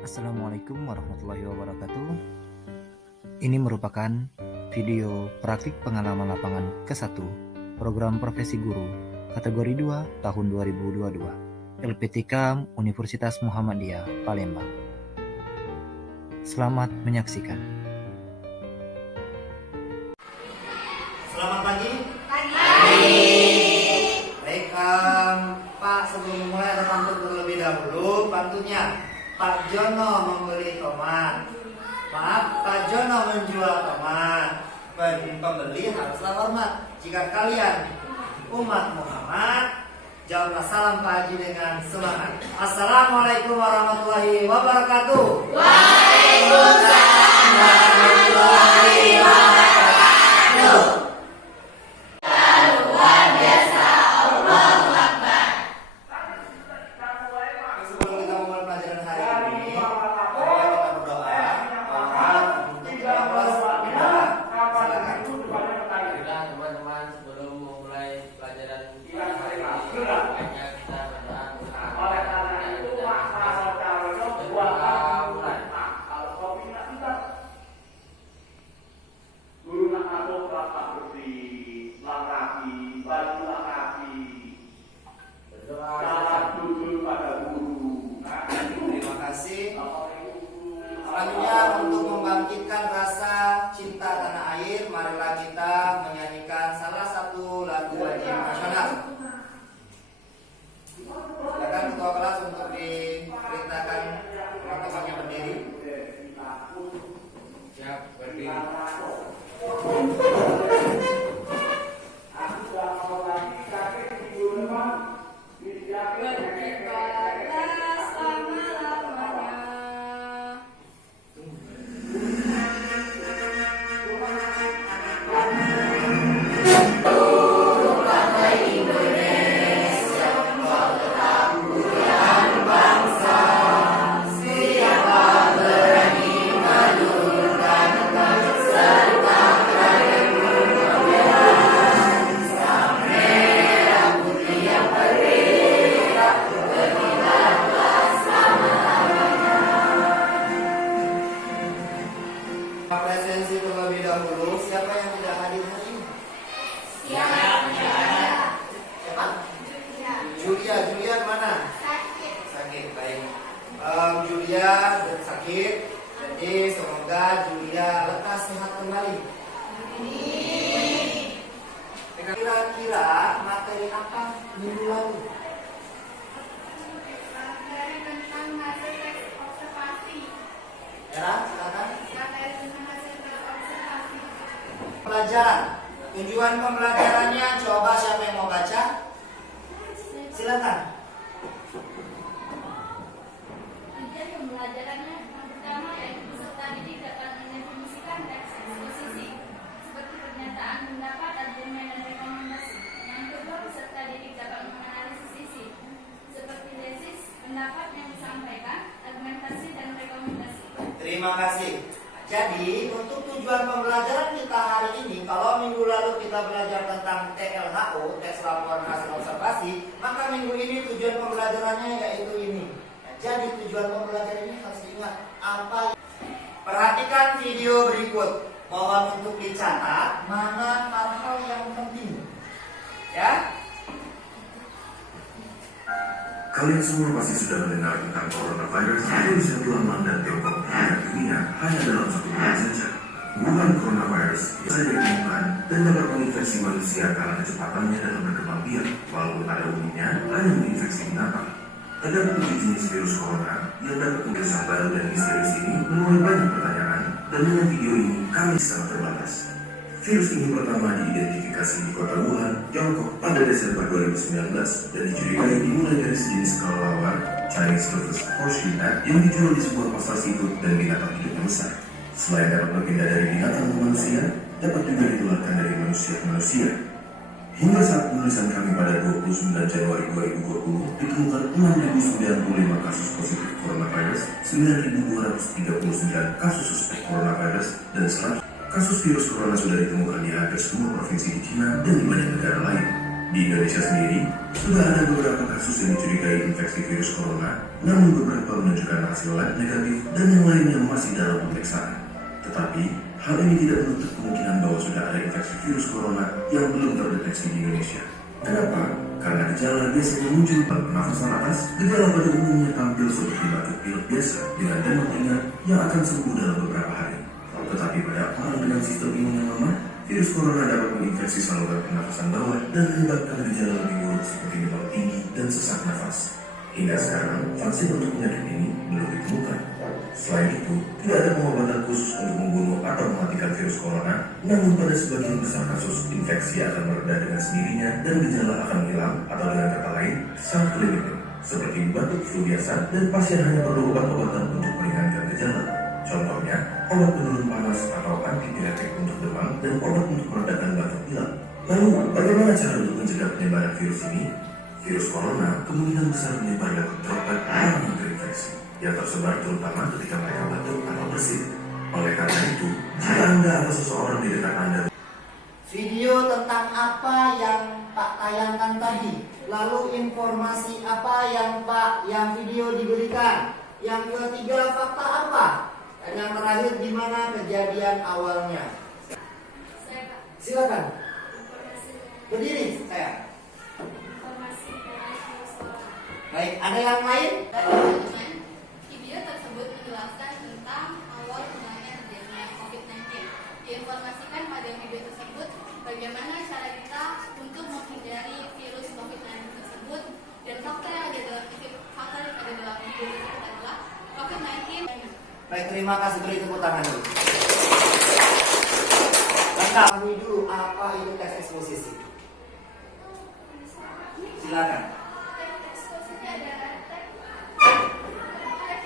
Assalamualaikum warahmatullahi wabarakatuh. Ini merupakan video praktik pengalaman lapangan ke-1 program profesi guru kategori 2 tahun 2022 LPTK Universitas Muhammadiyah Palembang. Selamat menyaksikan. Selamat pagi. Baik, Pak, sebelum mulai ada pantun terlebih dahulu. Pantunnya, Pak Jono membeli tomat. Maaf, Pak Jono menjual tomat. Pembeli haruslah hormat. Jika kalian umat Muhammad, jawablah salam Pak Haji dengan semangat. Assalamualaikum warahmatullahi wabarakatuh. Waalaikumsalam warahmatullahi wabarakatuh. Luar biasa, Allahu Akbar. Sebelum kita mulai pelajaran hari ini, mari kita berdoa. Untuk kita kelas berdoa. Silakan. Baiklah teman-teman, sebelum memulai pelajaran hari ini, baiknya kita berdoa bersama. Terima kasih. Selanjutnya untuk membangkitkan rasa cinta tanah air, marilah kita menyanyikan salah satu lagu wajib nasional. Silakan ketua kelas untuk diperintahkan teman-temannya berdiri. Siap, berdiri. Berkibarlah selama-lamanya. Presensi terlebih dahulu. Siapa yang tidak hadir hari ini? Siapa? Julia mana? Sakit, baik. Julia sakit, jadi semoga Julia lekas sehat kembali. Kira-kira materi apa minggu lalu? Materi tentang hasil tes observasi. Ya, silakan. Materi tentang hasil tes observasi. Pelajaran. Tujuan pembelajarannya, coba siapa yang mau baca? Silakan. Tujuan pembelajarannya yang pertama yaitu peserta didik dapat mendefinisikan teks eksposisi seperti pernyataan pendapat, argumen, dan rekomendasi. Yang kedua, peserta didik dapat menganalisis isi seperti tesis, pendapat yang disampaikan, argumentasi, dan rekomendasi. Terima kasih. Jadi untuk tujuan pembelajaran kita hari ini, kalau minggu lalu kita belajar tentang TLHO, teks laporan hasil observasi, maka minggu ini tujuan pembelajarannya yaitu ini. Nah, jadi tujuan pembelajaran ini harus diingat apa. Perhatikan video berikut. Mohon untuk dicatat mana hal-hal yang penting. Ya. Kalian semua pasti sudah mendengar tentang coronavirus. Virus yang telah melanda Tiongkok dan dunia hanya dalam satu bulan saja. Wuhan coronavirus bisa ditemukan dan dapat menginfeksi manusia karena kecepatannya dalam berkembang biak. Walaupun pada umumnya hanya menginfeksi binatang. Terdapat 7 jenis virus corona yang dapat mengesan baru dan misterius ini menuai banyak pertanyaan, dan dengan video ini kami sangat terbatas. Virus ini pertama diidentifikasi di kota Wuhan, Tiongkok pada Desember 2019 dan dicurigai dimulai dari sejenis kelelawar Chinese Surface Horseshoe Bat yang dijual di sebuah pasar seafood dan binatang hidup yang besar. Selain dapat berpindah dari binatang ke manusia, dapat juga ditularkan dari manusia ke manusia. Hingga saat penulisan kami pada 29 Januari 2020, ditemukan 6.095 kasus positif coronavirus, 9.239 kasus suspek coronavirus, dan 100 kasus virus corona sudah ditemukan di hampir semua provinsi di China dan di banyak negara lain. Di Indonesia sendiri, sudah ada beberapa kasus yang dicurigai infeksi virus corona, namun beberapa menunjukkan hasil lab negatif dan yang lainnya masih dalam pemeriksaan. Tetapi, hal ini tidak menutup kemungkinan bahwa sudah ada infeksi virus corona yang belum terdeteksi di Indonesia. Kenapa? Karena gejala biasanya muncul pada pernafasan atas, gejala pada umumnya tampil seperti batuk pilek biasa dengan demam ringan yang akan sembuh dalam beberapa hari. Tetapi pada orang dengan sistem imun yang lemah, virus corona dapat menginfeksi saluran pernafasan bawah dan menyebabkan gejala lebih buruk seperti demam tinggi dan sesak nafas. Hingga sekarang, vaksin untuk penyakit ini belum ditemukan. Selain itu, tidak ada pengobatan khusus untuk membunuh atau mematikan virus corona, namun pada sebagian besar kasus, infeksi akan mereda dengan sendirinya dan gejala akan hilang atau dengan kata lain, self-limiting, seperti batuk flu biasa dan pasien hanya perlu obat-obatan untuk meringankan gejala. Contohnya, obat penurun panas atau antipiretik untuk demam dan obat untuk meredakan batuk pilek. Lalu, bagaimana cara untuk mencegah penyebaran virus ini? Virus corona kemungkinan besar menyebar lewat droplet orang yang terinfeksi, yang tersebar terutama ketika mereka batuk atau bersin. Oleh karena itu, jika Anda atau seseorang di dekat Anda Video tentang apa yang Pak tayangkan tadi, lalu informasi apa yang video diberikan, yang ketiga fakta apa, dan yang terakhir di mana kejadian awalnya. Saya Pak. Silakan Informasi berdiri saya. informasi dari virus corona. Baik, ada yang lain? Teman-teman, video tersebut menjelaskan tentang awal mulanya terjadinya COVID-19. Diinformasikan pada video tersebut bagaimana cara kita untuk menghindari virus COVID-19 tersebut, dan fakta yang ada dalam video tersebut adalah COVID-19. Baik, terima kasih, beri tepuk tangan dulu. Lengkap dulu apa itu tes eksposisi. Silakan.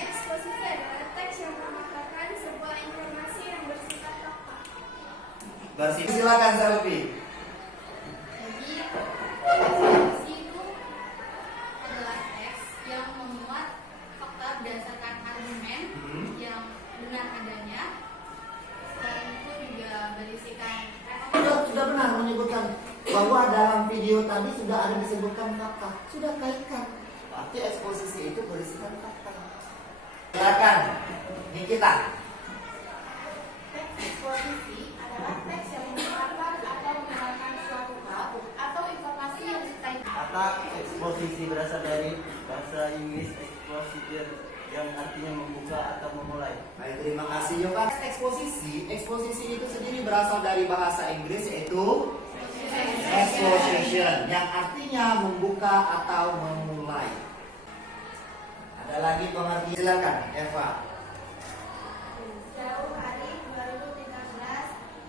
Eksposisi adalah teks yang mengatakan sebuah informasi yang bersifat fakta. Silakan Selfie. Jadi, eksposisi itu adalah teks yang memuat fakta berdasarkan argumen yang benar adanya, dan itu juga berisikan Sudah benar menyebutkan bahwa dalam video tadi sudah ada disebutkan fakta, sudah kaitkan. Berarti eksposisi itu berisikan fakta. Silakan, Nikita. teks eksposisi adalah teks yang mengungkapkan atau menerangkan suatu hal atau informasi yang dikaitkan. Kata eksposisi berasal dari bahasa Inggris expositor yang artinya membuka atau memulai. Baik, terima kasih Yoga. Eksposisi itu sendiri berasal dari bahasa Inggris yaitu exposition, yang artinya membuka atau memulai. Ada lagi pengertian? Silakan, Eva. Jauh hari 2013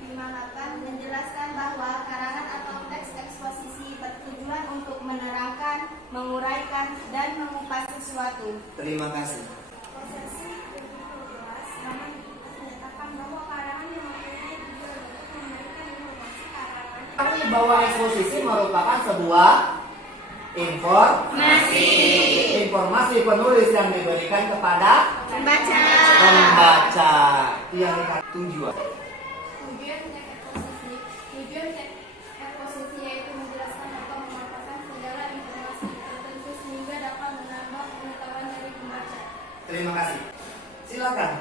58 menjelaskan bahwa karangan atau teks eksposisi bertujuan untuk menerangkan, menguraikan, dan mengupas sesuatu. Terima kasih. Prosesi 2012 namun menyatakan bahwa karangan yang mempunyai tujuan untuk memberikan informasi karangan Kami bahwa eksposisi merupakan sebuah informasi penulis yang diberikan kepada pembaca. Yang tujuan. Tujuan eksposisi yaitu menjelaskan atau memaparkan segala informasi tertentu sehingga dapat menambah pengetahuan dari pembaca. Terima kasih. Silakan.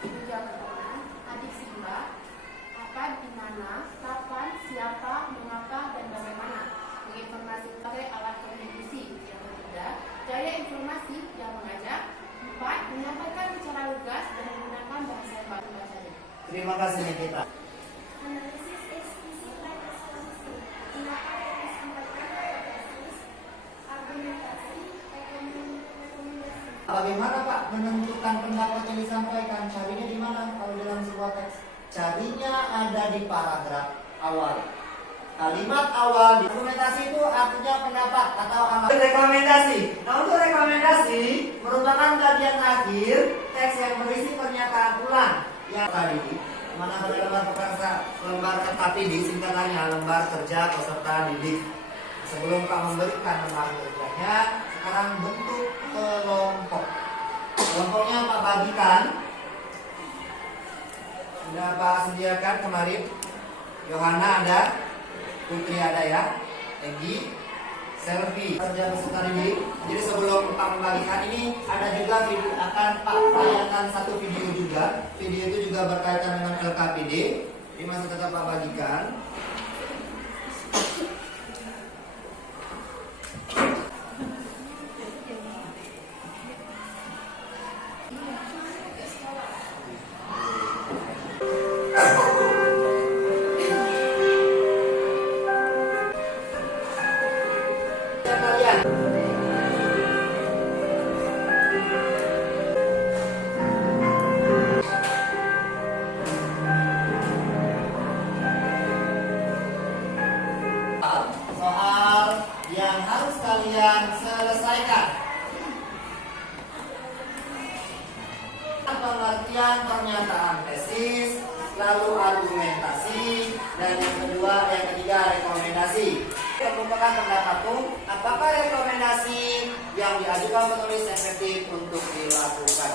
Tujuan pertama, adik sebelah, apa, di mana, kapan, siapa, mengapa, dan bagaimana. Menginformasi sebagai alat komunikasi. Yang ketiga, gaya informasi yang mengajak. 4. Menyampaikan secara lugas dan menggunakan bahasa yang baru bacanya. Terima kasih Nikita. Analisis eksplisit dan eksposisi. Tindakan yang disampaikan pada tesis, argumentasi, rekomendasi. Bagaimana Pak menentukan pendapat yang disampaikan? Carinya di mana kalau dalam sebuah teks? Carinya ada di paragraf awal. Kalimat awal di argumentasi itu artinya pendapat atau alasan. Rekomendasi. Nah, untuk rekomendasi merupakan bagian akhir teks yang berisi pernyataan ulang yang tadi. Mana pada lembar pekerja, lembar KTD singkatannya lembar kerja peserta didik. Sebelum Pak memberikan lembar kerjanya, sekarang bentuk kelompok. Kelompoknya Pak bagikan. Sudah Pak sediakan kemarin. Yohana ada. Putri ada ya, Egi, Selvi, kerja peserta didik. Jadi sebelum Pak membagikan ini ada juga video, akan Pak tayangkan satu video juga. Video itu juga berkaitan dengan LKPD. Ini masih tetap Pak bagikan. Kalian soal yang harus kalian selesaikan. Pengertian pernyataan tesis, lalu argumentasi, dan yang ketiga rekomendasi. Merupakan pendapatmu, apakah rekomendasi yang diajukan penulis efektif untuk dilakukan?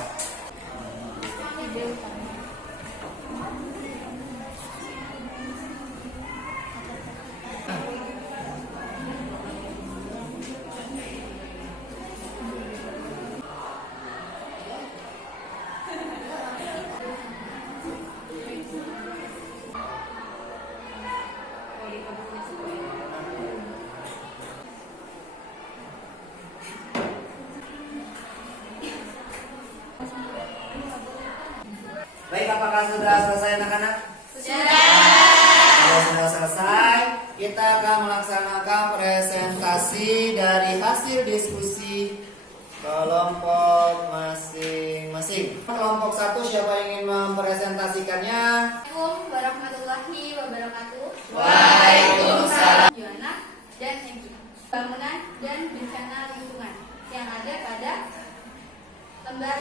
Baik, apakah sudah selesai anak-anak? Kalau sudah selesai, kita akan melaksanakan presentasi dari hasil diskusi kelompok masing-masing. Kelompok 1 siapa yang ingin mempresentasikannya? Assalamualaikum warahmatullahi wabarakatuh. Waalaikumsalam. Yohana dan Egi. Bangunan dan bencana lingkungan yang ada pada lembar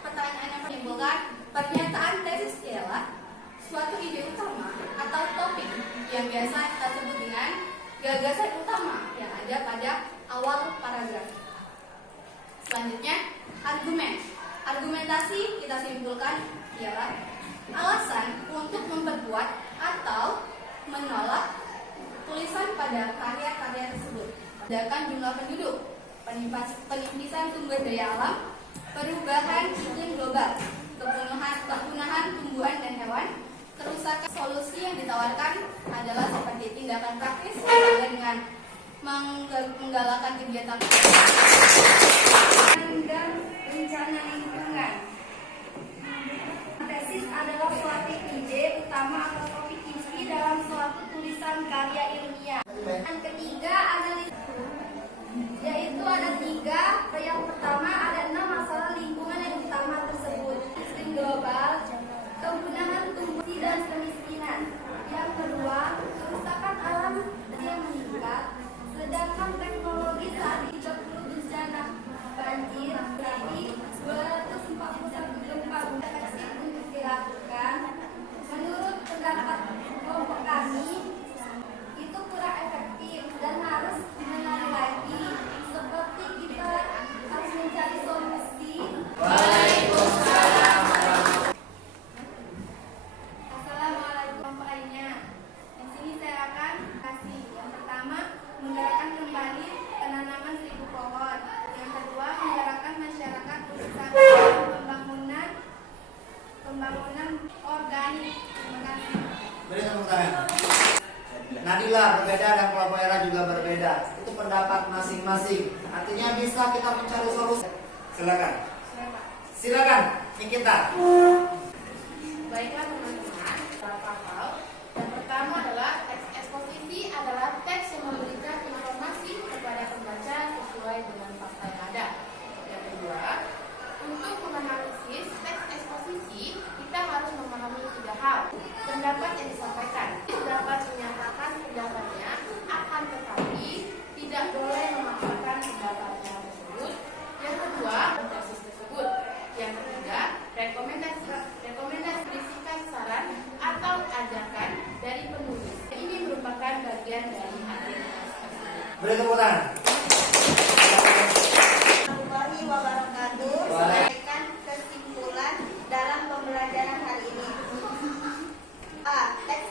pertanyaan yang menimbulkan pernyataan tesis ialah suatu ide utama atau topik yang biasa kita sebut dengan gagasan utama yang ada pada awal paragraf. Selanjutnya, argumen. Argumentasi kita simpulkan ialah alasan untuk memperkuat atau menolak tulisan pada karya-karya tersebut. Sedangkan jumlah penduduk, penimpisan sumber daya alam, perubahan iklim global, kepunahan tumbuhan dan hewan, kerusakan. Solusi yang ditawarkan adalah seperti tindakan praktis dengan menggalakkan kegiatan dan rencana lingkungan. Tesis adalah suatu ide utama atau topik inti dalam suatu tulisan karya ilmiah. Yang ketiga analisis, yaitu ada 3. Yang pertama ada 6 masalah lingkungan yang utama tersebut: iklim global, kepunahan tumbuh dan kemiskinan. Yang kedua, kerusakan alam yang meningkat. Sedangkan teknologi saat ini 30 bencana banjir, tsunami, 241 gempa bumi efektif untuk dilakukan. Menurut pendapat kelompok kami, itu kurang efektif dan harus dibenahi lagi. Seperti kita harus mencari solusi. Waalaikumsalam. Assalamualaikum kelompok lainnya. Di sini saya akan kasih yang pertama menggerakkan kembali penanaman 1000 pohon. Yang kedua menggerakkan masyarakat usaha pembangunan organik. Terima kasih. Beri tepuk tangan. Nadila berbeda dan kelompok Era juga berbeda. Itu pendapat masing-masing. Artinya bisa kita mencari solusi. Silakan. Silakan, Nikita. Baiklah teman-teman, beberapa hal. Yang pertama adalah teks eksposisi adalah teks yang memberikan informasi kepada pembaca sesuai dengan fakta yang ada. Yang kedua, untuk menganalisis teks eksposisi, kita harus memahami 3 hal. Pendapat yang disampaikan dapat menyatakan pendapatnya, akan tetapi tidak boleh memaksakan pendapatnya tersebut. Yang kedua, tesis tersebut. Yang ketiga, rekomendasi berisikan saran atau ajakan dari penulis. Ini merupakan bagian dari aktivitas tersebut. Beri tepuk tangan. Warahmatullahi wabarakatuh. Sampaikan kesimpulan dalam pembelajaran hari ini. A. Teks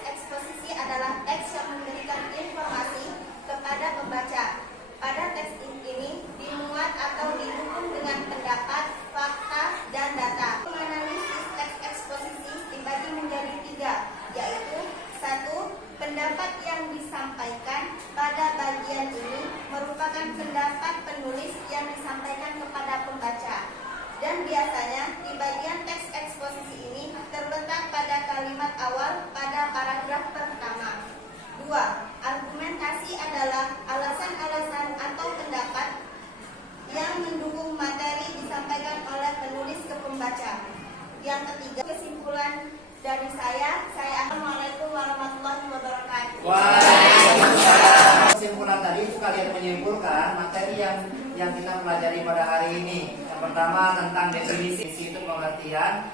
akan kita pelajari pada hari ini. Yang pertama tentang definisi, itu pengertian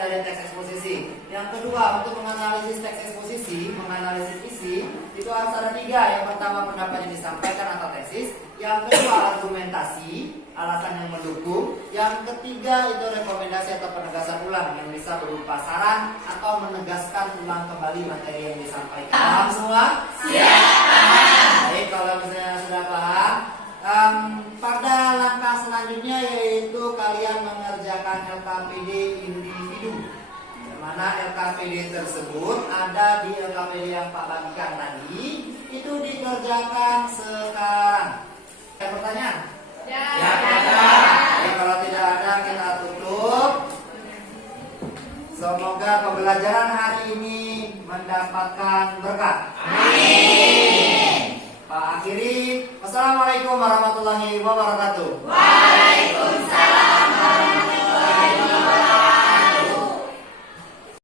dari teks eksposisi. Yang kedua, untuk menganalisis teks eksposisi, menganalisis isi, itu harus ada 3. Yang pertama, pendapat yang disampaikan atau tesis. Yang kedua, argumentasi, alasan yang mendukung. Yang ketiga, itu rekomendasi atau penegasan ulang yang bisa berupa saran atau menegaskan ulang kembali materi yang disampaikan. Paham semua? Siap. Baik, kalau misalnya sudah paham, pada langkah selanjutnya yaitu kalian mengerjakan LKPD individu. Mana LKPD tersebut ada di LKPD yang Pak bagikan tadi, itu dikerjakan sekarang. Ada pertanyaan? Ya. Ya, kalau tidak ada kita tutup. Semoga pembelajaran hari ini mendapatkan berkah. Amin. Pak akhiri. Wassalamualaikum warahmatullahi wabarakatuh. Waalaikumsalam.